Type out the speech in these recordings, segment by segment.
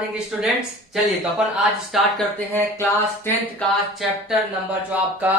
Morning students. चलिए तो अपन आज स्टार्ट करते हैं क्लास 10th का चैप्टर नंबर जो आपका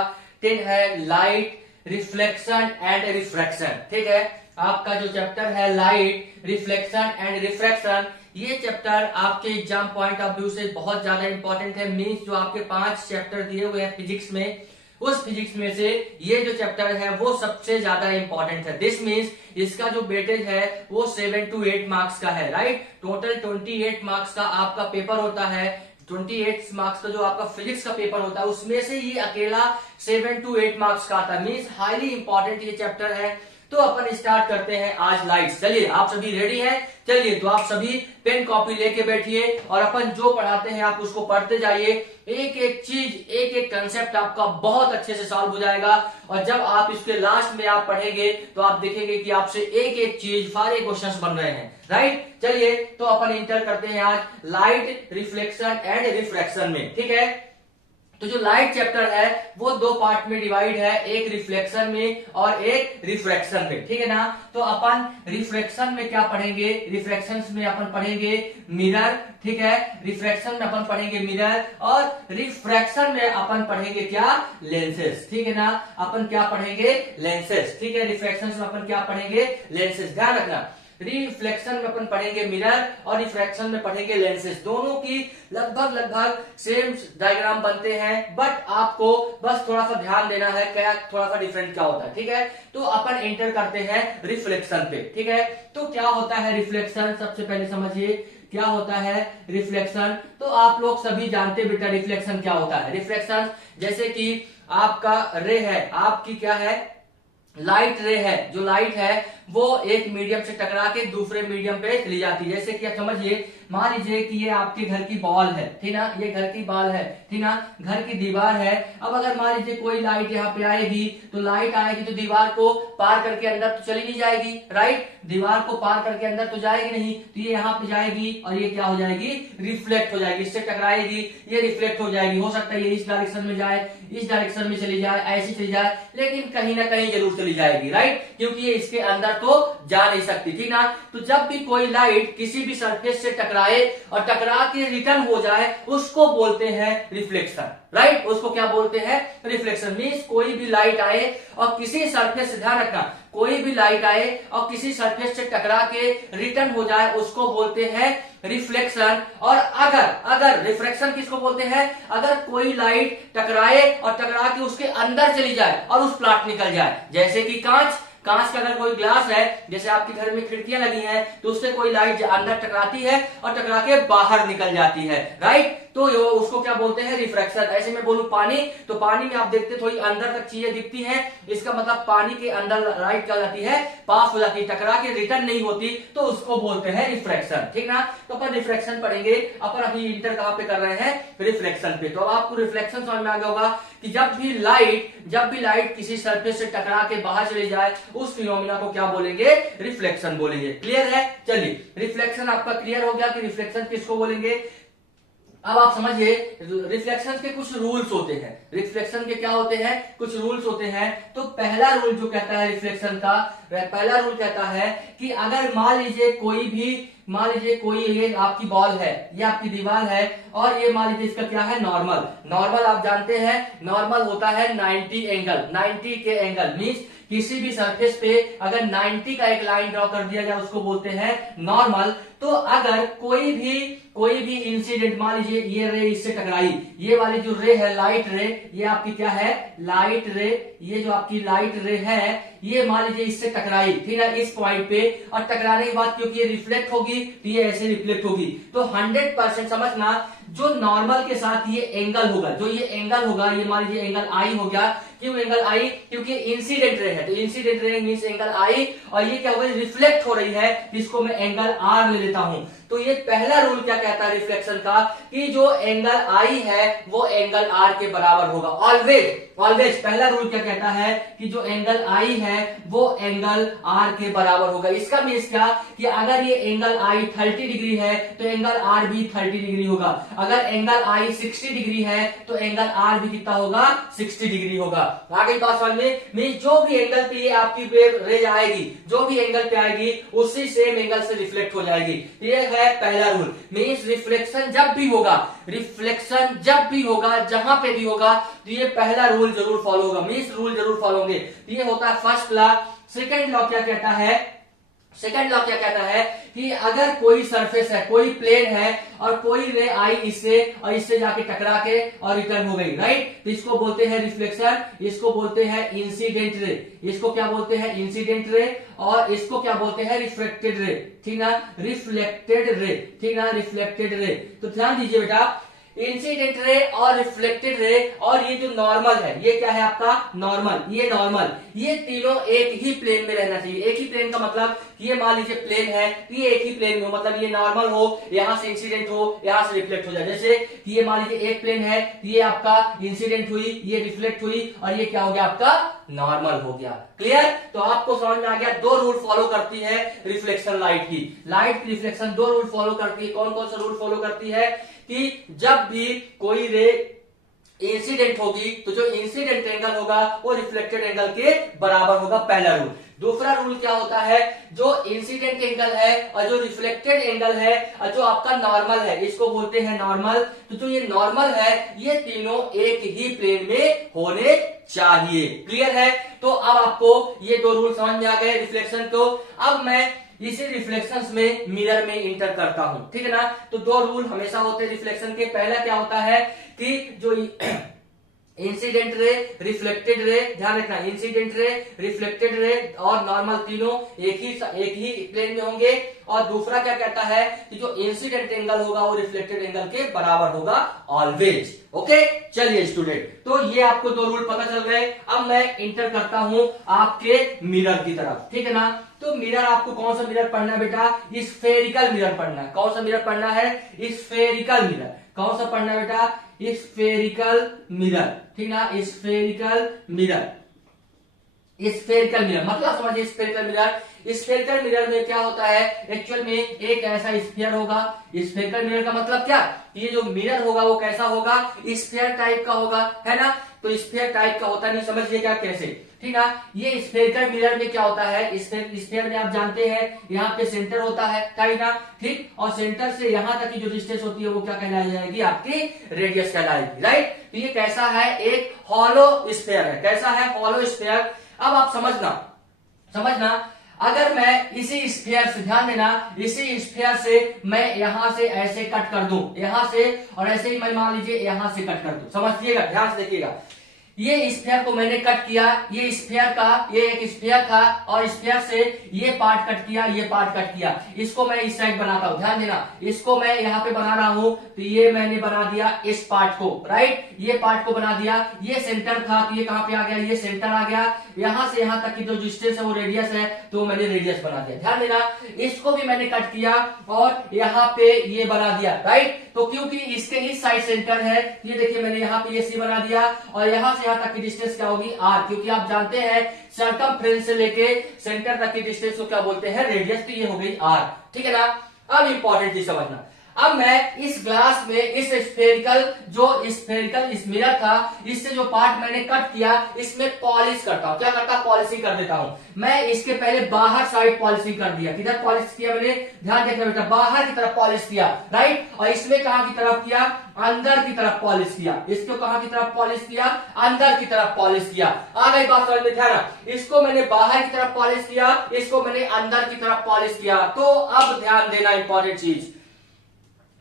10 है, लाइट, रिफ्लेक्शन एंड रिफ्रैक्शन। ठीक है, आपका जो चैप्टर है लाइट, रिफ्लेक्शन एंड रिफ्रैक्शन, ये चैप्टर आपके एग्जाम पॉइंट ऑफ व्यू से बहुत ज्यादा इंपॉर्टेंट है। मीन्स जो आपके 5 चैप्टर दिए हुए हैं फिजिक्स में, उस फिजिक्स में से ये जो चैप्टर है वो सबसे ज्यादा इंपॉर्टेंट है। दिस मीन्स इसका जो वेटेज है वो 7 to 8 मार्क्स का है। राइट, टोटल 28 मार्क्स का आपका पेपर होता है। 28 मार्क्स का जो आपका फिजिक्स का पेपर होता है उसमें से ये अकेला 7 to 8 मार्क्स का आता है। मीन्स हाईली इंपॉर्टेंट ये चैप्टर है। तो अपन स्टार्ट करते हैं आज लाइट। चलिए, आप सभी रेडी हैं? चलिए तो आप सभी पेन कॉपी लेके बैठिए और अपन जो पढ़ाते हैं आप उसको पढ़ते जाइए। एक एक चीज, एक एक कंसेप्ट आपका बहुत अच्छे से सॉल्व हो जाएगा। और जब आप इसके लास्ट में आप पढ़ेंगे तो आप देखेंगे कि आपसे एक एक चीज, सारे क्वेश्चंस बन रहे हैं। राइट, चलिए तो अपन इंटर करते हैं आज लाइट, रिफ्लेक्शन एंड रिफ्रैक्शन में। ठीक है, तो जो लाइट चैप्टर है वो 2 पार्ट में डिवाइड है, एक रिफ्लेक्शन में और एक रिफ्रैक्शन में। ठीक है ना, तो अपन रिफ्लेक्शन में क्या पढ़ेंगे, रिफ्रैक्शन में अपन पढ़ेंगे मिरर। ठीक है, रिफ्रैक्शन में अपन पढ़ेंगे मिरर और रिफ्रैक्शन में अपन पढ़ेंगे क्या, लेंसेस। ठीक है ना, अपन क्या पढ़ेंगे, लेंसेस। ठीक है, रिफ्रैक्शन में अपन क्या पढ़ेंगे, लेंसेस। ध्यान रखना, रिफ्लेक्शन में अपन पढ़ेंगे मिरर और रिफ्रैक्शन में पढ़ेंगे लेंसेस। दोनों की लगभग सेम डायग्राम बनते हैं, बट आपको बस थोड़ा सा ध्यान देना है क्या, थोड़ा सा डिफरेंट क्या होता है। ठीक है, तो अपन एंटर करते हैं रिफ्लेक्शन पे। ठीक है, तो क्या होता है रिफ्लेक्शन, सबसे पहले समझिए क्या होता है रिफ्लेक्शन। तो आप लोग सभी जानते बेटा रिफ्लेक्शन क्या होता है। रिफ्लेक्शन जैसे कि आपका रे है, आपकी क्या है, लाइट रे है। जो लाइट है वो एक मीडियम से टकरा के दूसरे मीडियम पे चली जाती है। जैसे कि आप समझिए, मान लीजिए कि ये आपके घर की बॉल है, ठीक ना, ये घर की बॉल है, ठीक ना, घर की दीवार है। अब अगर मान लीजिए कोई लाइट यहाँ पे आएगी, तो लाइट आएगी तो दीवार को पार करके अंदर तो चली नहीं जाएगी। राइट, दीवार को पार करके अंदर तो जाएगी नहीं, तो ये यहाँ पे जाएगी और ये क्या हो जाएगी, रिफ्लेक्ट हो जाएगी। इससे टकराएगी, ये रिफ्लेक्ट हो जाएगी। हो सकता है ये इस डायरेक्शन में जाए, इस डायरेक्शन में चली जाए, ऐसी चली जाए, लेकिन कहीं ना कहीं जरूर चली जाएगी। राइट, क्योंकि ये इसके अंदर तो जा नहीं सकती। ठीक ना, तो जब भी कोई लाइट किसी भी सरफेस से टकराए और टकरा के रिटर्न हो जाए उसको बोलते हैं रिफ्लेक्शन। राइट, उसको क्या बोलते हैं, रिफ्लेक्शन। मींस कोई भी लाइट आए और किसी सरफेस से, ध्यान रखना, कोई भी लाइट आए और किसी सरफेस से टकरा के रिटर्न हो जाए उसको बोलते हैं रिफ्लेक्शन। और अगर रिफ्रैक्शन किसको बोलते हैं, अगर कोई लाइट टकराए और टकरा के उसके अंदर चली जाए और उस प्लाट निकल जाए। जैसे कि कांच का अगर कोई ग्लास है, जैसे आपके घर में खिड़कियां लगी हैं, तो उससे कोई लाइट अंदर टकराती है और टकरा के बाहर निकल जाती है। राइट, तो उसको क्या बोलते हैं, रिफ्रैक्शन। ऐसे में बोलूं पानी, तो पानी में आप देखते थोड़ी अंदर तक चीजें दिखती हैं, इसका मतलब पानी के अंदर लाइट क्या जाती है, पास हो जाती है, टकरा के रिटर्न नहीं होती, तो उसको बोलते हैं रिफ्रैक्शन। ठीक ना, तो अपन रिफ्रैक्शन पढ़ेंगे। अपन अभी इंटर कहां पे कर रहे हैं, रिफ्लेक्शन पे। तो आपको रिफ्लेक्शन समझ में आ गया होगा कि जब भी लाइट किसी सरफेस से टकरा के बाहर चली जाए उस फिनोमिना को क्या बोलेंगे, रिफ्लेक्शन बोलेंगे। क्लियर है? चलिए, रिफ्लेक्शन आपका क्लियर हो गया कि रिफ्लेक्शन किसको बोलेंगे। अब आप समझिए, रिफ्लेक्शन के कुछ रूल्स होते हैं। रिफ्लेक्शन के क्या होते हैं, कुछ रूल्स होते हैं। तो पहला रूल जो कहता है रिफ्लेक्शन का, पहला रूल कहता है कि अगर मान लीजिए कोई ये आपकी बॉल है, ये आपकी दीवार है, और ये मान लीजिए इसका क्या है, नॉर्मल आप जानते हैं, नॉर्मल होता है 90 के एंगल। मींस किसी भी सरफेस पे अगर 90 का एक लाइन ड्रॉ कर दिया जाए उसको बोलते हैं नॉर्मल। तो अगर कोई भी इंसिडेंट, मान लीजिए ये रे इससे टकराई, ये वाली जो रे है लाइट रे, ये आपकी क्या है, लाइट रे, ये जो आपकी लाइट रे है ये मान लीजिए इससे टकराई, ठीक है, इस पॉइंट पे, और टकराने के बाद क्योंकि ये रिफ्लेक्ट होगी तो ये ऐसे रिफ्लेक्ट होगी। तो 100% समझना, जो नॉर्मल के साथ ये एंगल होगा, जो ये एंगल होगा, ये मान लीजिए एंगल आई हो गया। क्यों एंगल आई, क्योंकि इंसिडेंट रे है, तो इंसिडेंट रे मींस एंगल आई, और ये क्या हो गई, रिफ्लेक्ट हो रही है, इसको मैं एंगल आर ले लेता हूं। तो ये पहला रूल क्या कहता है रिफ्लेक्शन का, कि जो एंगल आई है वो एंगल आर के बराबर होगा। ऑलवेज पहला रूल क्या कहता है कि जो एंगल आई है वो एंगल आर के बराबर होगा। इसका मीन्स क्या, कि अगर ये एंगल आई 30 डिग्री है तो एंगल आर भी 30 डिग्री होगा। अगर एंगल आई 60 डिग्री है तो एंगल आर भी कितना होगा, 60 डिग्री होगा। आगे बात समझ में, मीन्स जो भी एंगल पे ये आपकी रे आएगी, जो भी एंगल पे आएगी उसी सेम एंगल से रिफ्लेक्ट हो जाएगी। ये है है पहला रूल, मीन्स रिफ्लेक्शन जब भी होगा, रिफ्लेक्शन जब भी होगा, जहां पे भी होगा, तो ये पहला रूल जरूर फॉलो होगा, मीन्स रूल जरूर फॉलो होंगे। तो ये होता है फर्स्ट लॉ। सेकेंड लॉ क्या कहता है, सेकेंड लॉ क्या कहता है कि अगर कोई सरफेस है, कोई प्लेन है और कोई रे आई इससे और इससे जाके टकरा के और रिटर्न हो गई, राइट, तो इसको बोलते हैं रिफ्लेक्शन, इसको बोलते हैं इंसिडेंट रे, इसको क्या बोलते हैं इंसिडेंट रे, और इसको क्या बोलते हैं रिफ्लेक्टेड रे, ठीक ना, रिफ्लेक्टेड रे, ठीक ना, रिफ्लेक्टेड रे। तो ध्यान दीजिए बेटा, इंसिडेंट रे और रिफ्लेक्टेड रे और ये जो नॉर्मल है, ये क्या है आपका नॉर्मल, ये नॉर्मल, ये तीनों एक ही प्लेन में रहना चाहिए। एक ही प्लेन का मतलब ये मान लीजिए प्लेन है, ये एक ही प्लेन में हो, मतलब ये नॉर्मल हो, यहां से इंसिडेंट हो, यहां से रिफ्लेक्ट हो जाए। जैसे कि ये मान लीजिए एक प्लेन है, ये आपका इंसिडेंट हुई, ये रिफ्लेक्ट हुई, और ये क्या हो गया आपका नॉर्मल हो गया। क्लियर? तो आपको समझ में आ गया, दो रूल फॉलो करती है रिफ्लेक्शन लाइट की, लाइट की रिफ्लेक्शन दो रूल फॉलो करती है। कौन कौन सा रूल फॉलो करती है कि जब भी कोई रे इंसिडेंट होगी तो जो इंसिडेंट एंगल होगा वो रिफ्लेक्टेड एंगल के बराबर होगा, पहला रूल। दूसरा रूल क्या होता है, जो इंसिडेंट एंगल है और जो रिफ्लेक्टेड एंगल है और जो आपका नॉर्मल है, इसको बोलते हैं नॉर्मल। तो जो ये नॉर्मल है, ये तीनों एक ही प्लेन में होने चाहिए। क्लियर है? तो अब आपको ये दो रूल समझ में आ गए रिफ्लेक्शन को। अब मैं इसी रिफ्लेक्शंस में मिरर में इंटर करता हूं, ठीक है ना। तो दो रूल हमेशा होते हैं रिफ्लेक्शन के। पहला क्या होता है कि जो इंसिडेंट रे, रिफ्लेक्टेड रे, ध्यान रखना, इंसिडेंट रे, रिफ्लेक्टेड रे और नॉर्मल तीनों एक ही प्लेन में होंगे। और दूसरा क्या कहता है कि जो इंसिडेंट एंगल होगा वो रिफ्लेक्टेड एंगल के बराबर होगा ऑलवेज। ओके, चलिए स्टूडेंट, तो ये आपको दो रूल पता चल गए। अब मैं इंटर करता हूं आपके मिरर की तरफ, ठीक है ना। तो मिरर आपको कौन सा मिरर पढ़ना है बेटा, स्फेरिकल मिरर पढ़ना है। कौन सा मिरर पढ़ना है, स्फेरिकल मिरर। कौन सा पढ़ना है बेटा, स्फेरिकल मिरर, ठीक ना, स्फेरिकल मिरर। स्फेरिकल मिरर मतलब समझिए, स्फेरिकल मिरर, स्फेरिकल मिरर में क्या होता है, एक्चुअल में एक ऐसा स्फीयर होगा। स्फेरिकल मिरर का मतलब क्या, ये जो मिरर होगा वो कैसा होगा, स्फीयर टाइप का होगा, है ना। तो स्फीयर टाइप का होता नहीं, समझिएगा कैसे, ठीक है। ये स्फेरिकल मिरर में क्या होता है, स्फीयर में आप जानते हैं यहाँ पे सेंटर होता है, ना, ठीक, और सेंटर से यहाँ तक की जो डिस्टेंस होती है वो क्या कहलाई जाएगी, आपकी रेडियस कहलाएगी, राइट। तो ये कैसा है, एक हॉलो स्फीयर है। कैसा है, हॉलो स्फीयर। अब आप समझना, अगर मैं इसी स्फीयर से, ध्यान देना, इसी स्फीयर से मैं यहां से ऐसे कट कर दूं, यहां से, और ऐसे ही मैं मान लीजिए यहां से कट कर दूं, समझिएगा, ध्यान से देखिएगा। ये स्फीयर को मैंने कट किया, ये स्फीयर का, ये एक स्फीयर था और स्फीयर से ये पार्ट कट किया, ये पार्ट कट किया। इसको मैं इस साइड बनाता हूं, ध्यान देना, इसको मैं यहाँ पे बना रहा हूं। तो ये मैंने बना दिया इस पार्ट को, राइट, ये पार्ट को बना दिया। ये सेंटर था, तो ये कहां पे आ गया, ये सेंटर आ गया। यहां से यहां तक की जो डिस्टेंस है वो रेडियस है, तो मैंने रेडियस बना दिया। ध्यान देना, इसको भी मैंने कट किया और यहाँ पे ये बना दिया, राइट। तो क्योंकि इसके इस साइड सेंटर है, ये देखिए मैंने यहाँ पे ये सी बना दिया और यहाँ से यहाँ तक की डिस्टेंस क्या होगी, आर, क्योंकि आप जानते हैं सर्कमफ्रेंस से लेके सेंटर तक की डिस्टेंस को क्या बोलते हैं, रेडियस। तो ये हो गई आर, ठीक है ना। अब इंपॉर्टेंट चीज समझना, अब मैं इस ग्लास में इस स्फेरिकल इस मिरर था, इससे जो पार्ट मैंने कट किया, इसमें पॉलिश करता हूं। क्या करता हूं, पॉलिशिंग कर देता हूं। मैं इसके पहले बाहर साइड पॉलिशिंग कर दिया। किधर पॉलिश किया मैंने, ध्यान देखना बेटा, बाहर की तरफ पॉलिश किया, राइट। और इसमें कहां की तरफ किया, अंदर की तरफ पॉलिश किया। इसको कहां की तरफ पॉलिश किया, अंदर की तरफ पॉलिश किया। आ गई बात समझ में, ध्यान, इसको मैंने बाहर की तरफ पॉलिश किया, इसको मैंने अंदर की तरफ पॉलिश किया। तो अब ध्यान देना, इंपॉर्टेंट चीज,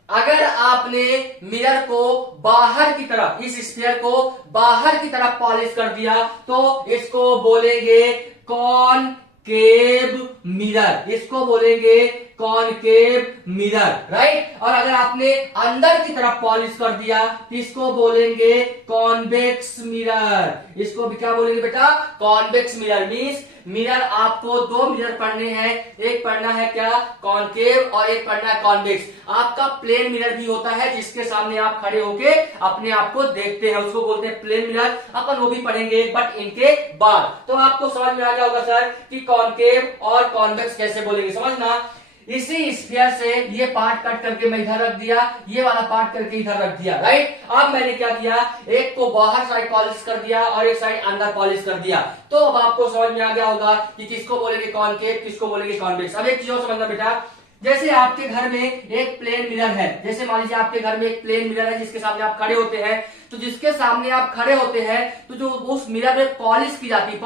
अगर आपने मिरर को बाहर की तरफ, इस स्फीयर को बाहर की तरफ पॉलिश कर दिया, तो इसको बोलेंगे कॉनकेव मिरर। इसको बोलेंगे कॉनकेव मिरर, राइट। और अगर आपने अंदर की तरफ पॉलिश कर दिया, तो इसको बोलेंगे कॉन्वेक्स मिरर। इसको भी क्या बोलेंगे बेटा, कॉन्वेक्स मिरर। मींस मिरर आपको दो मिरर पढ़ने हैं, एक पढ़ना है क्या, कॉनकेव, और एक पढ़ना है कॉन्वेक्स। आपका प्लेन मिरर भी होता है जिसके सामने आप खड़े होके अपने आप को देखते हैं, उसको बोलते हैं प्लेन मिरर। अपन वो भी पढ़ेंगे बट इनके बाद। तो आपको समझ में आ गया होगा सर कि कॉनकेव और कॉन्वेक्स कैसे बोलेंगे। समझना, इसी स्फीयर से ये पार्ट कट करके मैं इधर रख दिया, ये वाला पार्ट करके इधर रख दिया, राइट। अब मैंने क्या किया, एक को बाहर साइड पॉलिश कर दिया और एक साइड अंदर पॉलिश कर दिया। तो अब आपको समझ में आ गया होगा कि किसको बोलेंगे कॉनकेव, किसको बोलेंगे कॉन्वेक्स। अब एक चीज और समझना बेटा, जैसे आपके घर में एक प्लेन मिरर है, जैसे मान लीजिए आपके घर में एक प्लेन मिरर है जिसके सामने आप खड़े होते हैं, तो जिसके सामने आप खड़े होते हैं तो जो उस मिरर में पॉलिश की जाती है,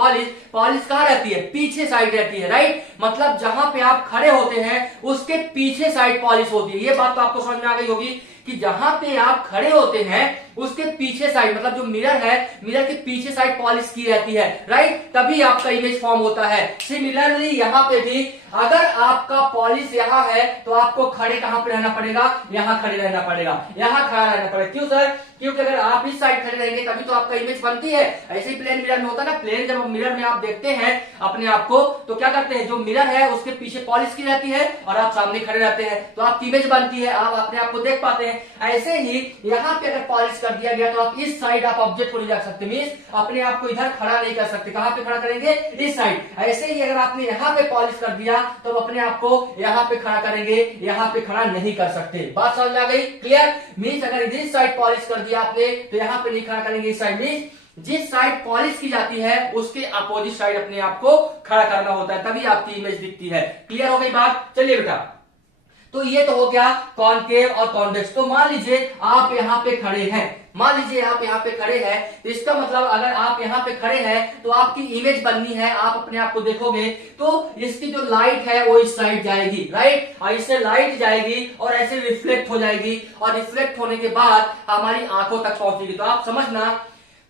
पॉलिश कहाँ रहती है, पीछे साइड रहती है, राइट। मतलब जहां पे आप खड़े होते हैं उसके पीछे साइड पॉलिश होती है। ये बात तो आपको समझ में आ गई होगी कि जहां पे आप खड़े होते हैं उसके पीछे साइड, मतलब जो मिरर है, मिरर के पीछे साइड पॉलिश की रहती है, राइट, तभी आपका इमेज फॉर्म होता है। सिमिलरली यहाँ पे भी अगर आपका पॉलिश यहाँ है तो आपको खड़े कहां पे रहना पड़ेगा, यहाँ खड़े रहना पड़ेगा, यहाँ खड़ा रहना पड़ेगा। क्यों सर? क्योंकि अगर आप इस साइड खड़े रहेंगे तभी तो आपका इमेज बनती है। ऐसे ही प्लेन मिरर में होता है ना, प्लेन जब मिरर में आप देखते हैं अपने आप को तो क्या करते हैं, जो मिरर है उसके पीछे पॉलिश की रहती है और आप सामने खड़े रहते हैं तो आपकी इमेज बनती है, आप अपने आप को देख पाते हैं। ऐसे ही यहाँ पे अगर पॉलिश कर दिया गया तो आप इस साइड आप ऑब्जेक्ट को नहीं रख सकते, मींस अपने आप को इधर खड़ा नहीं कर सकते। कहां पे खड़ा करेंगे, इस साइड। ऐसे ही अगर आपने यहाँ पे पॉलिश कर दिया तो अपने आप को यहाँ पे खड़ा करेंगे, यहाँ पे खड़ा नहीं कर सकते। बात समझ में आ गई, क्लियर? मींस अगर इस साइड पॉलिश कर दिया आपने तो यहाँ पे नहीं खड़ा करेंगे, इस साइड। मींस जिस साइड पॉलिश की जाती है उसके अपोजिट साइड अपने आप को खड़ा करना होता है, तभी आपकी इमेज दिखती है। क्लियर हो गई बात? चलिए बेटा, तो ये तो हो गया कॉनकेव और कॉन्वेक्स। तो मान लीजिए आप यहाँ पे खड़े हैं, मान लीजिए आप यहाँ पे खड़े हैं, तो इसका मतलब अगर आप यहाँ पे खड़े हैं तो आपकी इमेज बननी है, आप अपने आप को देखोगे तो इसकी जो लाइट है वो इस साइड जाएगी, राइट, और इससे लाइट जाएगी और ऐसे रिफ्लेक्ट हो जाएगी, और रिफ्लेक्ट होने के बाद हमारी आंखों तक पहुंचेगी। तो आप समझना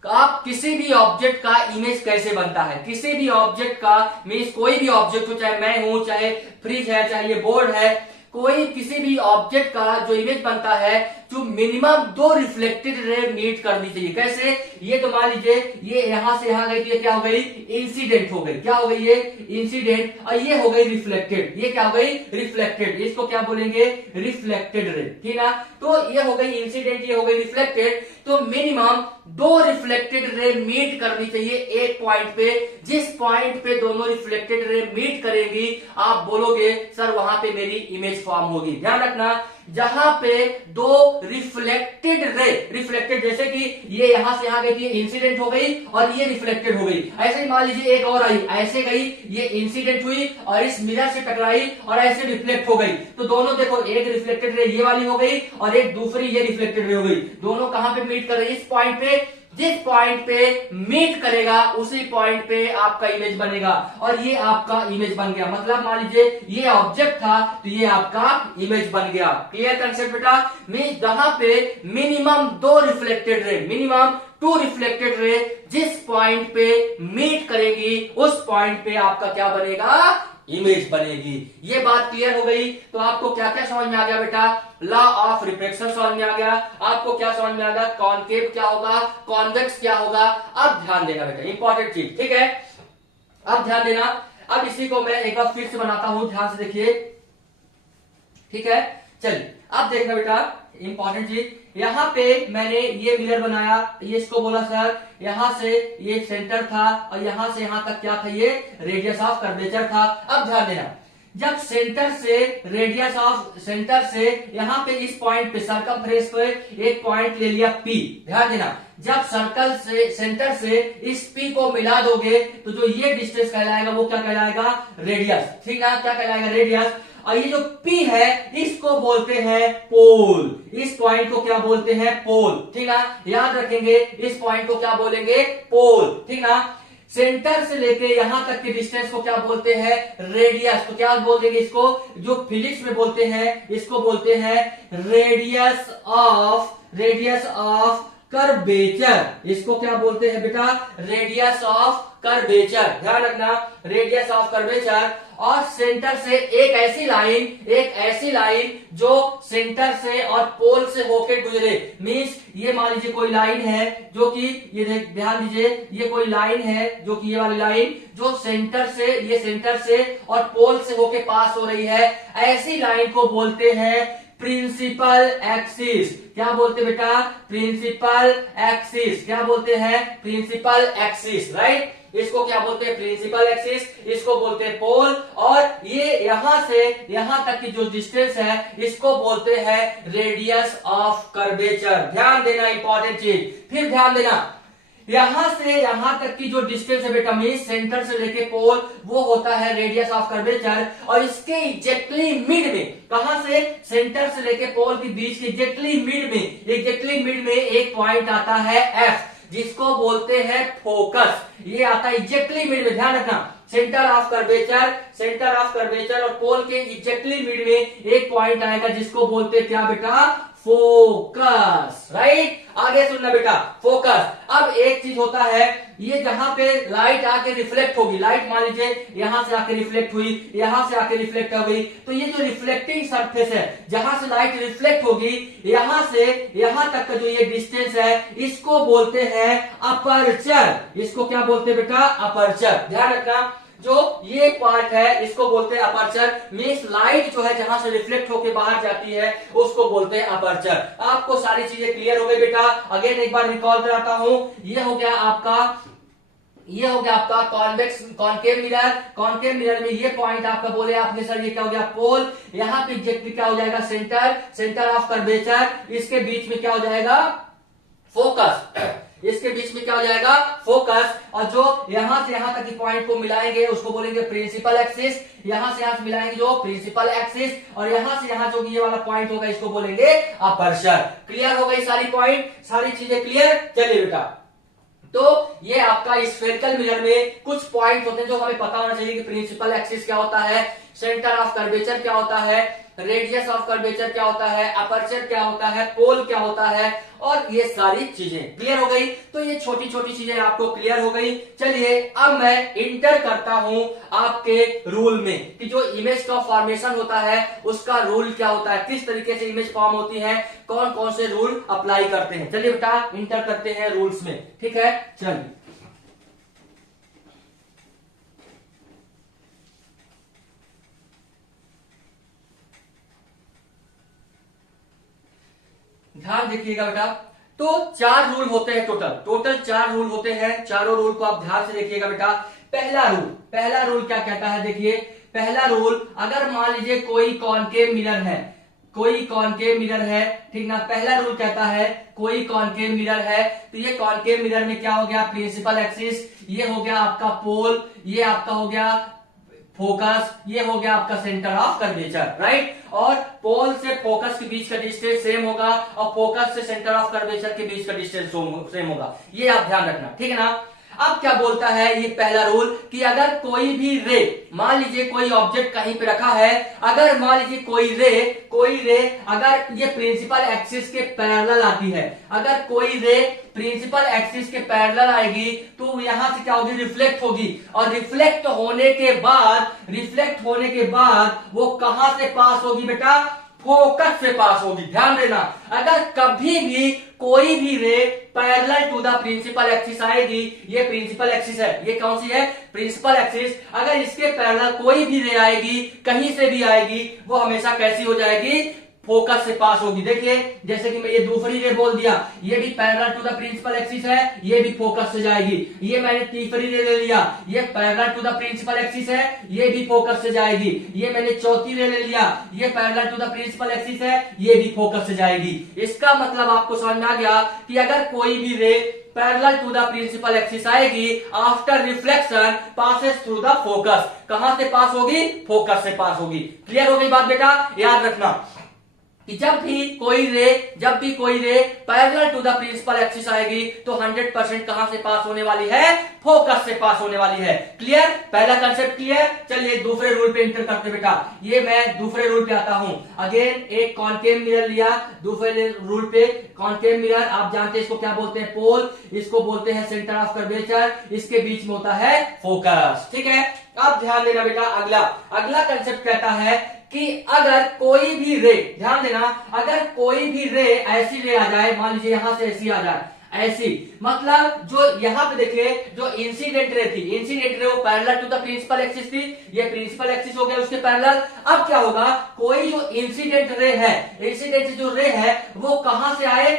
आप किसी भी ऑब्जेक्ट का इमेज कैसे बनता है, किसी भी ऑब्जेक्ट का, मीन्स कोई भी ऑब्जेक्ट हो, चाहे मैं हूं, चाहे फ्रिज है, चाहे ये बोर्ड है, कोई किसी भी ऑब्जेक्ट का जो इमेज बनता है जो मिनिमम 2 रिफ्लेक्टेड रे मीट करनी चाहिए। कैसे? ये तो मान लीजिए ये यहां से यहां गई तो ये क्या हो गई, इंसिडेंट हो गई। क्या हो गई? ये इंसिडेंट, और ये हो गई रिफ्लेक्टेड। ये क्या हो गई, रिफ्लेक्टेड। इसको क्या बोलेंगे, रिफ्लेक्टेड रे, ठीक है। तो ये हो गई इंसिडेंट, ये हो गई रिफ्लेक्टेड। तो मिनिमम 2 रिफ्लेक्टेड रे मीट करनी चाहिए एक पॉइंट पे। जिस पॉइंट पे दोनों रिफ्लेक्टेड रे मीट करेंगी आप बोलोगे सर वहां पे मेरी इमेज फॉर्म होगी। ध्यान रखना, जहां पे 2 रिफ्लेक्टेड रे, रिफ्लेक्टेड जैसे कि ये यहां से यहां गई थी, इंसिडेंट हो गई और ये रिफ्लेक्टेड हो गई। ऐसे ही मान लीजिए एक और आई, ऐसे गई, ये इंसिडेंट हुई और इस मिरर से टकराई और ऐसे रिफ्लेक्ट हो गई। तो दोनों देखो, एक रिफ्लेक्टेड रे ये वाली हो गई और एक दूसरी ये रिफ्लेक्टेड रे हो गई। दोनों कहां पे मीट कर रही है, इस पॉइंट पे। जिस पॉइंट पे मीट करेगा उसी पॉइंट पे आपका इमेज बनेगा, और ये आपका इमेज बन गया। मतलब मान लीजिए ये ऑब्जेक्ट था तो ये आपका इमेज बन गया। क्लियर कंसेप्ट बेटा? मींस जहां पे minimum 2 reflected ray, minimum 2 reflected ray जिस पॉइंट पे मीट करेगी उस पॉइंट पे आपका क्या बनेगा, इमेज बनेगी। ये बात क्लियर हो गई? तो आपको क्या क्या समझ में आ गया बेटा? लॉ ऑफ रिफ्लेक्शन समझ में आ गया। आपको क्या समझ में आ गया, कॉनकेव क्या होगा, कॉन्वेक्स क्या होगा। अब ध्यान देना बेटा, इंपॉर्टेंट चीज, ठीक है। अब ध्यान देना, अब इसी को मैं एक बार फिर से बनाता हूं, ध्यान से देखिए, ठीक है। चलिए अब देखना बेटा, इंपॉर्टेंट चीज, यहां पे मैंने ये मिरर बनाया, ये इसको बोला सर यहां से ये सेंटर था और यहां से यहां तक क्या था, ये रेडियस ऑफ कर्वेचर था। अब ध्यान देना, जब सेंटर से रेडियस ऑफ सेंटर से यहां पे इस पॉइंट पे सर्कमफ्रेंस पे एक पॉइंट ले लिया P। ध्यान देना, जब सर्कल से सेंटर से इस P को मिला दोगे तो जो ये डिस्टेंस कहलाएगा वो क्या कहलाएगा, रेडियस, ठीक है। क्या कहलाएगा, रेडियस। और ये जो P है इसको बोलते हैं पोल, इस पॉइंट को क्या बोलते हैं, पोल, ठीक है। याद रखेंगे इस पॉइंट को क्या बोलेंगे, पोल, ठीक है। सेंटर से लेके यहां तक के डिस्टेंस को क्या बोलते हैं, रेडियस। तो क्या बोल देंगे इसको, जो फिजिक्स में बोलते हैं इसको बोलते हैं रेडियस ऑफ कर्वेचर। इसको क्या बोलते हैं बेटा, रेडियस ऑफ कर्वेचर। ध्यान रखना, रेडियस ऑफ कर्वेचर। और सेंटर से एक ऐसी लाइन जो सेंटर से और पोल से होके गुजरे। मींस ये मान लीजिए कोई लाइन है जो कि ये ध्यान दीजिए, ये कोई लाइन है जो कि ये वाली लाइन जो सेंटर से और पोल से होके पास हो रही है, ऐसी लाइन को बोलते हैं प्रिंसिपल एक्सिस। क्या बोलते बेटा, प्रिंसिपल एक्सिस। क्या बोलते हैं, प्रिंसिपल एक्सिस, राइट। इसको क्या बोलते हैं, प्रिंसिपल एक्सिस, इसको बोलते हैं पोल। और ये यहां से यहां तक की जो डिस्टेंस है इसको बोलते हैं रेडियस ऑफ कर्वेचर। ध्यान देना, इंपॉर्टेंट चीज। फिर ध्यान देना, यहां से यहां तक की जो डिस्टेंस है बेटा मीन सेंटर से लेके पोल वो होता है रेडियस ऑफ कर्वेचर, और इसके एग्जैक्टली मिड में, कहां से, सेंटर से लेके पोल के बीच के एग्जैक्टली मिड में एक पॉइंट आता है एफ, जिसको बोलते हैं फोकस। ये आता है एग्जैक्टली मिड में, ध्यान रखना, सेंटर ऑफ कर्वेचर और पोल के एग्जैक्टली मिड में एक पॉइंट आएगा जिसको बोलते हैं क्या बेटा, फोकस। राइट, आगे सुनना बेटा, फोकस। अब एक चीज होता है, ये जहां पे लाइट आके रिफ्लेक्ट होगी, लाइट मान लीजिए यहां से आके रिफ्लेक्ट हुई, यहां से आके रिफ्लेक्ट हो गई, तो ये जो रिफ्लेक्टिंग सरफेस है जहां से लाइट रिफ्लेक्ट होगी, यहां से यहां तक का जो ये डिस्टेंस है इसको बोलते हैं अपर्चर। इसको क्या बोलते हैं बेटा, अपर्चर। ध्यान रखना, जो ये पार्ट है इसको बोलते हैं अपर्चर, मींस लाइट जो है जहां से रिफ्लेक्ट होकर बाहर जाती है उसको बोलते हैं अपर्चर। आपको सारी चीजें क्लियर हो गई बेटा। अगेन एक बार रिकॉल कराता हूं, ये हो गया आपका कॉन्वेक्स कॉनकेव मिरर में ये पॉइंट आपका बोले आपने सर ये क्या हो गया, पोल। यहाँ पे एग्जैक्टली क्या हो जाएगा, सेंटर ऑफ कर्वेचर। इसके बीच में क्या हो जाएगा, फोकस। इसके बीच में क्या हो जाएगा, फोकस। और जो यहां से यहां तक की पॉइंट को मिलाएंगे उसको बोलेंगे प्रिंसिपल एक्सिस। यहां से यहां से मिलाएंगे जो प्रिंसिपल एक्सिस, और यहां से यहां जो ये वाला पॉइंट होगा इसको बोलेंगे अपर्चर। क्लियर हो गई सारी पॉइंट, सारी चीजें क्लियर। चलिए बेटा, तो ये आपका स्फेरिकल मिरर में कुछ पॉइंट होते हैं जो हमें पता होना चाहिए कि प्रिंसिपल एक्सिस क्या होता है, सेंटर ऑफ कर्वेचर क्या होता है, रेडियस ऑफ कर्वेचर क्या होता है, अपर्चर क्या होता है, पोल क्या होता है, और ये सारी चीजें क्लियर हो गई। तो ये छोटी छोटी चीजें आपको क्लियर हो गई। चलिए अब मैं इंटर करता हूं आपके रूल में कि जो इमेज का फॉर्मेशन होता है उसका रूल क्या होता है, किस तरीके से इमेज फॉर्म होती है, कौन कौन से रूल अप्लाई करते हैं। चलिए बेटा इंटर करते हैं रूल्स में, ठीक है। चलिए ध्यान देखिएगा बेटा, तो 4 रूल होते हैं टोटल 4 रूल होते हैं। चारों रूल को आप ध्यान से देखिएगा बेटा। पहला रूल क्या कहता है, देखिए पहला रूल, अगर मान लीजिए कोई कॉनकेव मिरर है, ठीक ना, पहला रूल कहता है कोई कॉनकेव मिरर है, तो ये कॉनकेव मिरर में क्या हो गया, प्रिंसिपल एक्सिस, ये हो गया आपका पोल, ये आपका हो गया फोकस, ये हो गया आपका सेंटर ऑफ कर्वेचर। राइट, और पोल से फोकस के बीच का डिस्टेंस सेम होगा और फोकस से सेंटर ऑफ कर्वेचर के बीच का डिस्टेंस सेम होगा। ये आप ध्यान रखना, ठीक है ना। अब क्या बोलता है ये पहला रूल कि अगर कोई भी रे, मान लीजिए कोई ऑब्जेक्ट कहीं पे रखा है, अगर मान लीजिए कोई रे अगर ये प्रिंसिपल एक्सिस के पैरेलल आती है, अगर कोई रे प्रिंसिपल एक्सिस के पैरेलल आएगी तो यहां से क्या होगी, रिफ्लेक्ट होगी, और रिफ्लेक्ट होने के बाद वो कहां से पास होगी बेटा, फोकस से पास होगी। ध्यान देना, अगर कभी भी कोई भी ray parallel to the principal axis आएगी, ये प्रिंसिपल एक्सिस है, ये कौन सी है, प्रिंसिपल एक्सिस, अगर इसके पैरेलल कोई भी रे आएगी, कहीं से भी आएगी, वो हमेशा कैसी हो जाएगी, फोकस से पास होगी। देखिए जैसे कि मैं ये दूसरी रे बोल दिया, ये भी parallel to the principal axis है, ये भी फोकस से जाएगी। ये मैंने तीसरी रे ले लिया, ये parallel to the principal axis है, ये भी फोकस से जाएगी। ये मैंने चौथी रे ले लिया, ये parallel to the principal axis है, ये भी फोकस से जाएगी। इसका मतलब आपको समझ में आ गया कि अगर कोई भी ray parallel to the principal axis आएगी, after reflection passes through the focus, कहां से पास होगी, फोकस से पास होगी। क्लियर हो गई बात बेटा, याद रखना कि जब भी कोई ray parallel to the principal axis आएगी तो 100% कहां से पास होने वाली है, फोकस से पास होने वाली है। क्लियर, पहला कंसेप्ट क्लियर। चलिए दूसरे रूल पे इंटर करते बेटा, ये मैं दूसरे रूल पे आता हूं। अगेन एक कॉनकेव मिरर लिया, दूसरे रूल पे कॉनकेव मिरर, आप जानते हैं इसको क्या बोलते हैं, पोल, इसको बोलते हैं सेंटर ऑफ कर्वेचर, इसके बीच में होता है फोकस। ठीक है, अब ध्यान देना बेटा, अगला कंसेप्ट कहता है कि अगर कोई भी रे, ध्यान देना, अगर कोई भी रे ऐसी रे आ जाए, मान लीजिए यहां से ऐसी आ जाए, ऐसी मतलब जो यहां पे देखिए जो इंसिडेंट रे थी, इंसिडेंट रे वो parallel to the principal axis थी, ये प्रिंसिपल एक्सिस हो गया उसके पैरेलल। अब क्या होगा, कोई जो इंसिडेंट रे है, इंसिडेंट जो रे है वो कहां से आए,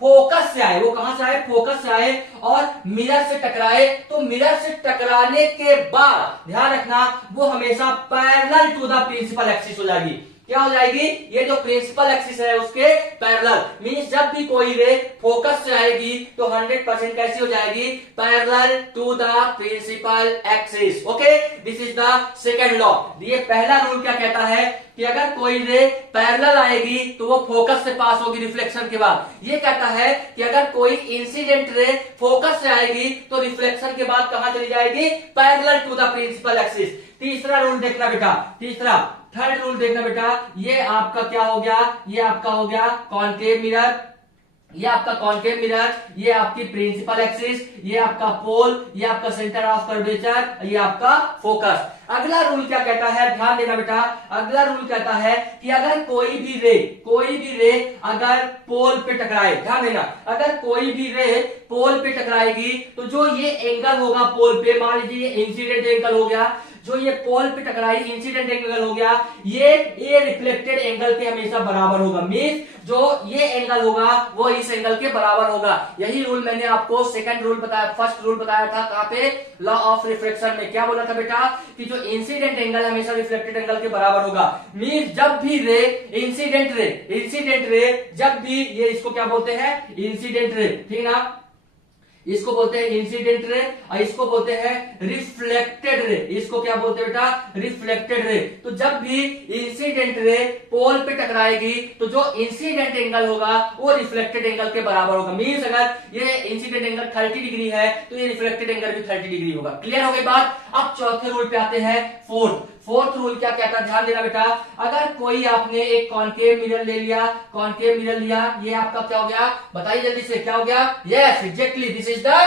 फोकस से आए, वो कहां से आए, फोकस से आए, और मिरर से टकराए, तो मिरर से टकराने के बाद ध्यान रखना वो हमेशा parallel to the principal axis हो जाएगी। क्या हो जाएगी, ये जो प्रिंसिपल एक्सिस है उसके पैरेलल। मींस जब भी कोई रे फोकस से आएगी तो 100% कैसी हो जाएगी, parallel to the principal axis. Okay, this is the second law. ये पहला रूल क्या कहता है कि अगर कोई रे पैरेलल आएगी तो वो फोकस से पास होगी रिफ्लेक्शन के बाद। ये कहता है कि अगर कोई इंसिडेंट रे फोकस से आएगी तो रिफ्लेक्शन के बाद कहां चली जाएगी, parallel to the principal axis. तीसरा रूल देखना बेटा, थर्ड रूल देखना बेटा, ये आपका क्या हो गया, ये आपका हो गया कॉनकेव मिरर, ये आपका कॉनकेव मिरर, ये आपकी प्रिंसिपल एक्सिस, ये आपका पोल, ये आपका सेंटर ऑफ कर्वेचर, ये आपका फोकस। अगला रूल क्या कहता है, ध्यान देना बेटा, अगला रूल कहता है कि अगर कोई भी रे अगर पोल पे टकराए, ध्यान देना, अगर कोई भी रे पोल पे टकराएगी तो जो ये एंगल होगा पोल पे, मान लीजिए ये इंसिडेंट एंगल हो गया, जो ये पोल पे टकराई इंसिडेंट एंगल हो गया, ये रिफ्लेक्टेड एंगल के हमेशा बराबर होगा। मींस जो ये एंगल होगा वो इस एंगल के बराबर होगा। यही रूल मैंने आपको सेकंड रूल बताया, फर्स्ट रूल बताया था कहां पे, लॉ ऑफ रिफ्लेक्शन में। क्या बोला था बेटा कि जो इंसिडेंट एंगल हमेशा रिफ्लेक्टेड एंगल के बराबर होगा। मींस जब भी रे इंसिडेंट रे जब भी, ये इसको क्या बोलते हैं, इंसिडेंट रे, ठीक है ना, इसको बोलते हैं इंसिडेंट रे और इसको बोलते हैं रिफ्लेक्टेड रे। इसको क्या बोलते हैं बेटा, रिफ्लेक्टेड रे। तो जब भी इंसिडेंट रे पोल पे टकराएगी तो जो इंसिडेंट एंगल होगा वो रिफ्लेक्टेड एंगल के बराबर होगा। मींस अगर ये इंसिडेंट एंगल 30 डिग्री है तो ये रिफ्लेक्टेड एंगल भी 30 डिग्री होगा। क्लियर हो गई बात। अब चौथे रूल पे आते हैं, फोर्थ रूल क्या कहता है, ध्यान देना बेटा, अगर कोई आपने एक कॉनकेव मिरर ले लिया, ये आपका क्या हो गया, बताइए जल्दी से, क्या हो गया, yes exactly this is the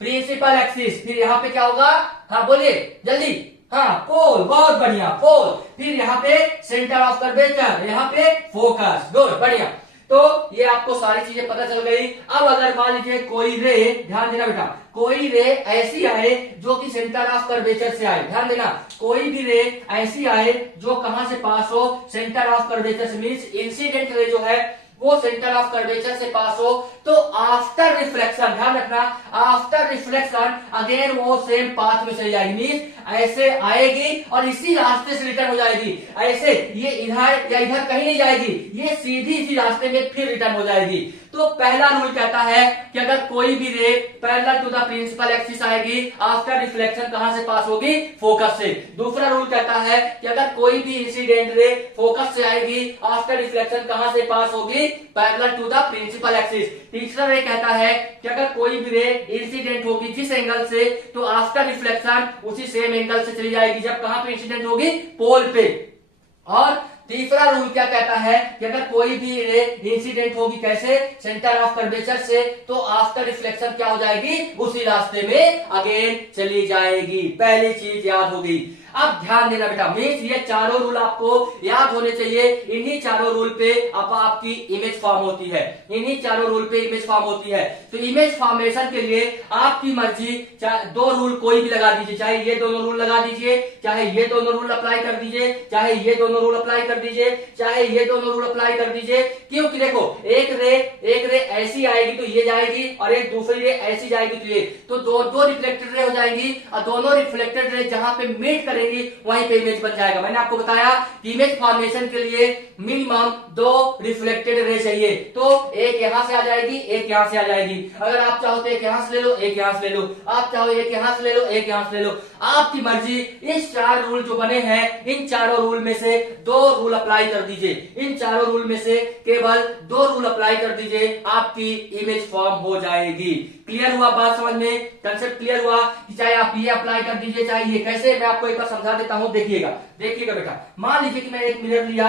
principal axis. फिर यहाँ पे क्या होगा, हाँ बोलिए जल्दी, हाँ पोल, बहुत बढ़िया पोल, फिर यहाँ पे सेंटर ऑफ कर्वेचर, यहाँ पे फोकस, गुड बढ़िया। तो ये आपको सारी चीजें पता चल गई। अब अगर मान लीजिए कोई रे, ध्यान देना बेटा, कोई रे ऐसी आए जो कि सेंटर ऑफ कर्वेचर से आए, ध्यान देना, कोई भी रे ऐसी आए जो कहां से पास हो, सेंटर ऑफ कर्वेचर से, मींस इंसिडेंट रे जो है वो सेंटर ऑफ कर्वेचर से पास हो, तो आफ्टर रिफ्लेक्शन, ध्यान रखना, आफ्टर रिफ्लेक्शन अगेन वो सेम पाथ में चली जाएगी। मींस ऐसे आएगी और इसी रास्ते से रिटर्न हो जाएगी। ऐसे ये इधर या इधर कहीं नहीं जाएगी, ये सीधी इसी रास्ते में फिर रिटर्न हो जाएगी। तो पहला रूल कहता है कि अगर कोई भी ray parallel to the principal axis आएगी, आफ्टर रिफ्लेक्शन कहां से पास होगी, फोकस से। दूसरा रूल कहता है कि अगर कोई भी इंसिडेंट रे फोकस से आएगी, आफ्टर रिफ्लेक्शन कहां से पास होगी, parallel to the principal axis. तीसरा रे कहता है कि अगर कोई भी रे इंसिडेंट होगी जिस एंगल से, तो आफ्टर रिफ्लेक्शन उसी सेम एंगल से चली जाएगी जब कहां पे इंसिडेंट होगी, पोल पे। और तीसरा रूल क्या कहता है कि अगर कोई भी रे इंसिडेंट होगी कैसे, सेंटर ऑफ कर्वेचर से, तो आफ्टर रिफ्लेक्शन क्या हो जाएगी, उसी रास्ते में अगेन चली जाएगी। पहली चीज याद होगी। अब ध्यान देना बेटा, मींस ये चारों रूल आपको याद होने चाहिए। इन्हीं चारों रूल पे अब आपकी इमेज फॉर्म होती है, इन्हीं चारों रूल पे इमेज फॉर्म होती है। तो इमेज फॉर्मेशन के लिए आपकी मर्जी, चाहे दो रूल कोई भी लगा दीजिए, चाहे ये दोनों रूल लगा दीजिए, चाहे ये दोनों रूल अप्लाई कर दीजिए, चाहे ये दोनों रूल अप्लाई कर दीजिए, चाहे ये दोनों रूल अप्लाई कर दीजिए। क्योंकि देखो एक रे ऐसी आएगी तो ये जाएगी और एक दूसरी रे ऐसी जाएगी तो ये, तो दो रिफ्लेक्टेड रे हो जाएंगी और दोनों रिफ्लेक्टेड रे जहां पे मीट करेंगी वहीं पे इमेज बन जाएगा। मैंने आपको बताया कि इमेज फॉर्मेशन के लिए मिनिमम 2 रिफ्लेक्टेड रे चाहिए, तो एक यहां से आ जाएगी, एक यहां से आ जाएगी। अगर आप चाहो तो एक यहां से ले लो, एक यहां से ले लो, आप चाहो एक यहां से ले लो, एक यहां से ले लो, आपकी मर्जी। इस 4 रूल जो बने हैं, इन चारों रूल में से 2 रूल अप्लाई कर दीजिए, इन चारों रूल में से केवल 2 रूल अप्लाई कर दीजिए, आपकी इमेज फॉर्म हो जाएगी। क्लियर हुआ बात, समझ में कंसेप्ट क्लियर हुआ कि चाहे आप ये अप्लाई कर दीजिए चाहे ये, कैसे मैं आपको एक बार समझा देता हूं। देखिएगा बेटा, मान लीजिए कि मैं एक मिरर लिया,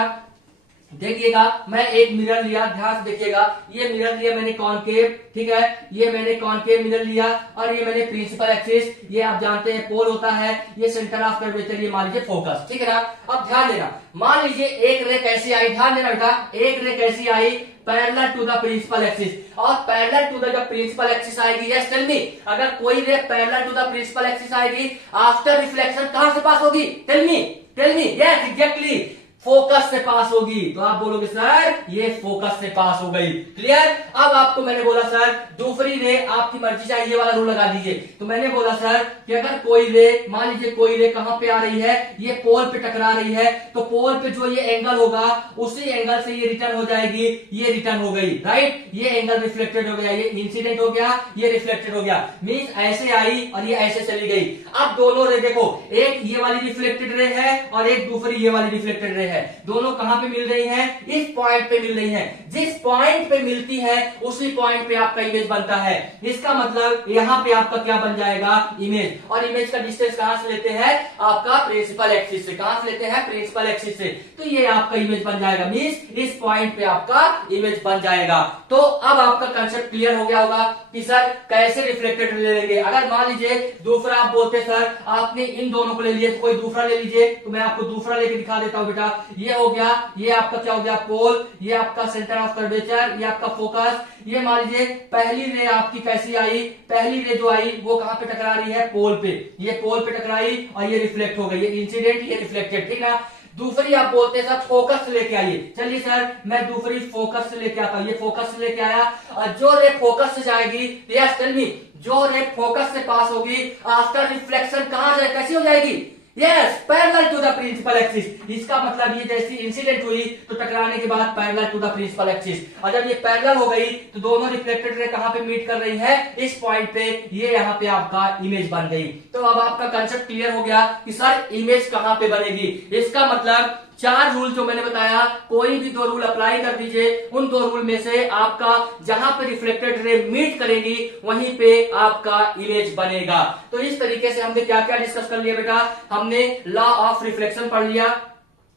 देखिएगा मैं एक मिरर लिया, ध्यान से देखिएगा, ये मिरर लिया मैंने कॉनकेव, ठीक है, ये मैंने कॉनकेव मिरर लिया और ये मैंने प्रिंसिपल एक्सिस, ये आप जानते हैं पोल होता है, ये सेंटर ऑफ कर्वेचर, ये मान लीजिए फोकस, ठीक है ना। अब ध्यान देना, मान लीजिए एक रे कैसी आई, ध्यान देना बेटा, एक रे कैसी आई, parallel to the principal axis, और parallel to the principal axis आएगी। यस टेल मी, अगर कोई ray parallel to the principal axis आएगी, आफ्टर रिफ्लेक्शन कहां से पास होगी, tell me, yes exactly focus से पास होगी। तो आप बोलोगे सर ये फोकस से पास हो गई। क्लियर। अब आपको मैंने बोला सर दूसरी रे आपकी मर्जी चाहे ये वाला रूल लगा दीजिए। तो मैंने बोला सर कि अगर कोई रे, मान लीजिए कोई रे कहां पे आ रही है, ये पोल पे टकरा रही है, तो पोल पे जो ये एंगल होगा उसी एंगल से ये रिटर्न हो जाएगी, ये रिटर्न हो गई, राइट। ये एंगल रिफ्लेक्टेड हो गया, ये इंसिडेंट हो गया, ये रिफ्लेक्टेड हो गया, मींस ऐसे आई और ये ऐसे चली गई। अब दोनों रे देखो, एक ये वाली रिफ्लेक्टेड रे है और एक दूसरी ये वाली रिफ्लेक्टेड रे है। दोनों कहां पे मिल रही हैं? इस पॉइंट पे मिल रही हैं। जिस पॉइंट पे मिलती है उसी पॉइंट पे आपका इमेज बनता है। इसका मतलब यहां पे आपका क्या बन जाएगा? इमेज। और इमेज का डिस्टेंस कहां से लेते हैं? आपका प्रिंसिपल एक्सिस से। कहां से लेते हैं? प्रिंसिपल एक्सिस से। तो ये आपका इमेज बन जाएगा, मींस इस पॉइंट पे आपका इमेज बन जाएगा। तो अब आपका कंसेप्ट क्लियर हो गया होगा कि सर कैसे रिफ्लेक्टेड ले लेंगे। अगर मान लीजिए दूसरा आप बोलते सर आपने इन दोनों को ले लिया, तो कोई दूसरा ले लीजिए। तो मैं आपको दूसरा लेके दिखा देता हूं बेटा। ये हो गया, ये आपका क्या हो गया? पोल, ये आपका सेंटर ऑफ कर्वेचर, ये आपका फोकस। ये मान लीजिए पहली रे आपकी कैसी आई? पहली रे जो आई वो कहां पे टकरा रही है? पोल पे। ये पोल पे टकराई और ये रिफ्लेक्ट हो गई, ये इंसिडेंट, ये रिफ्लेक्टेड, ठीक ना। दूसरी आप बोलते हैं सर फोकस से लेके आइए। चलिए सर मैं दूसरी फोकस से लेके आता हूं। ये फोकस से लेके आया और जो रे फोकस से जाएगी, यस टेल मी, जो रे फोकस से पास होगी आफ्टर रिफ्लेक्शन कहां जाए, कैसी हो जाएगी? Yes, parallel to the principal axis. इसका मतलब ये जैसी इंसिडेंट हुई तो टकराने के बाद parallel to the principal axis, और जब ये पैरेलल हो गई तो दोनों रिफ्लेक्टेड रे कहां पे मीट कर रही है? इस पॉइंट पे। ये यहां पे आपका इमेज बन गई। तो अब आपका कंसेप्ट क्लियर हो गया कि सर इमेज कहां पे बनेगी। इसका मतलब 4 रूल जो मैंने बताया, कोई भी 2 रूल अप्लाई कर दीजिए। उन 2 रूल में से आपका जहां पे रिफ्लेक्टेड रे मीट करेंगी वहीं पे आपका इमेज बनेगा। तो इस तरीके से हमने क्या क्या डिस्कस कर लिया बेटा? हमने लॉ ऑफ रिफ्लेक्शन पढ़ लिया।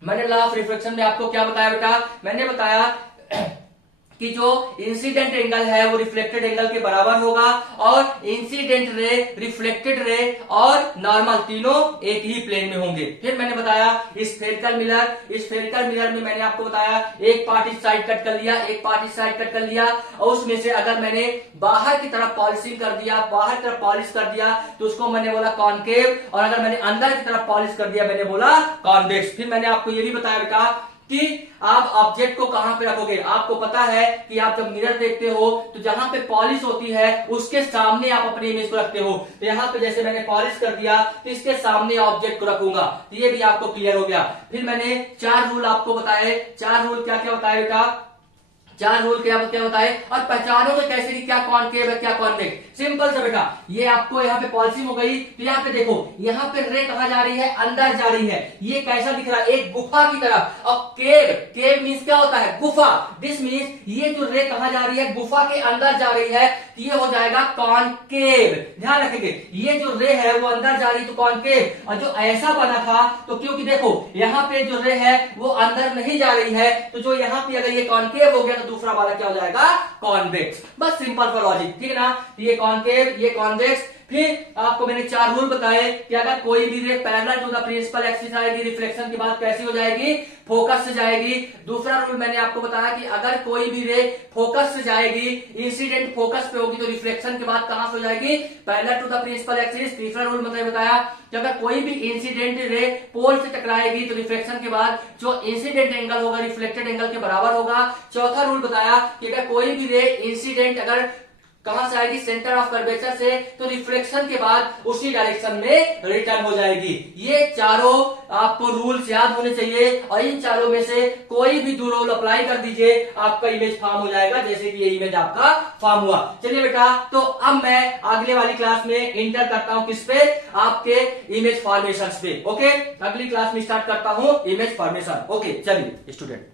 मैंने लॉ ऑफ रिफ्लेक्शन में आपको क्या बताया बेटा? मैंने बताया कि जो इंसिडेंट एंगल है वो रिफ्लेक्टेड एंगल के बराबर होगा, और इंसिडेंट रे, रिफ्लेक्टेड रे और नॉर्मल तीनों एक ही प्लेन में होंगे। फिर मैंने बताया स्फेरिकल मिरर। स्फेरिकल मिरर में मैंने आपको बताया एक पार्ट इस साइड कट कर लिया, एक पार्ट इस साइड कट कर लिया, और उसमें से अगर मैंने बाहर की तरफ पॉलिशिंग कर दिया, बाहर की तरफ पॉलिश कर दिया तो उसको मैंने बोला कॉनकेव, और अगर मैंने अंदर की तरफ पॉलिश कर दिया मैंने बोला कॉन्वेक्स। फिर मैंने आपको ये भी बताया बेटा कि आप ऑब्जेक्ट को कहां पे रखोगे। आपको पता है कि आप जब मिरर देखते हो तो जहां पे पॉलिश होती है उसके सामने आप अपनी इमेज को रखते हो। तो यहां पे जैसे मैंने पॉलिश कर दिया तो इसके सामने ऑब्जेक्ट को रखूंगा। तो ये भी आपको क्लियर हो गया। फिर मैंने 4 रूल आपको बताए। 4 रूल क्या क्या बताए बेटा? 4 रूल क्या क्या बताए, और पहचानोगे कैसे कि क्या कॉनकेव है क्या कॉन्वेक्स। सिंपल से बेटा, ये आपको यहाँ पे पॉलिशिंग हो गई तो यहाँ पे देखो, यहाँ पे रे कहां जा रही है? अंदर जा रही है। ये कैसा दिख रहा है? एक गुफा की तरह। और केव मीन्स क्या होता है? गुफा। दिस मीन्स ये जो रे कहां जा रही है? गुफा के अंदर जा रही है, तो ये हो जाएगा कॉनकेव। ध्यान रखेंगे, ये जो रे है वो अंदर जा रही तो कॉनकेव, और जो ऐसा बना था तो क्योंकि देखो यहाँ पे जो रे है वो अंदर नहीं जा रही है, तो जो यहाँ पे अगर ये कॉनकेव हो गया तो दूसरा वाला क्या हो जाएगा? कॉन्वेक्स। बस सिंपल फॉर लॉजिक, ठीक है ना। ये कॉनकेव, ये कॉन्वेक्स। फिर आपको मैंने 4 रूल बताए कि अगर कोई भी ray parallel to the principal axis आएगी, रिफ्लेक्शन के बाद कैसी हो जाएगी? फोकस से जाएगी। दूसरा रूल मैंने आपको बताया कि अगर कोई भी रे फोकस से जाएगी, इंसिडेंट फोकस पे होगी, तो रिफ्लेक्शन के बाद कहां से हो जाएगी? Parallel to the principal axis. तीसरा रूल मैंने बताया कि अगर कोई भी इंसिडेंट रे पोल से टकराएगी तो रिफ्लेक्शन के बाद जो इंसिडेंट एंगल होगा रिफ्लेक्टेड एंगल के बराबर होगा। चौथा रूल बताया कि अगर कोई भी रे इंसिडेंट अगर कहां से आएगी? सेंटर ऑफ कर्वेचर से, तो रिफ्लेक्शन के बाद उसी डायरेक्शन में रिटर्न हो जाएगी। ये चारों आपको रूल्स याद होने चाहिए, और इन चारों में से कोई भी 2 रूल अप्लाई कर दीजिए, आपका इमेज फॉर्म हो जाएगा, जैसे कि ये इमेज आपका फॉर्म हुआ। चलिए बेटा, तो अब मैं अगले वाली क्लास में इंटर करता हूं किस पे? आपके इमेज फॉर्मेशन पे। ओके, अगली क्लास में स्टार्ट करता हूं इमेज फॉर्मेशन। ओके चलिए स्टूडेंट।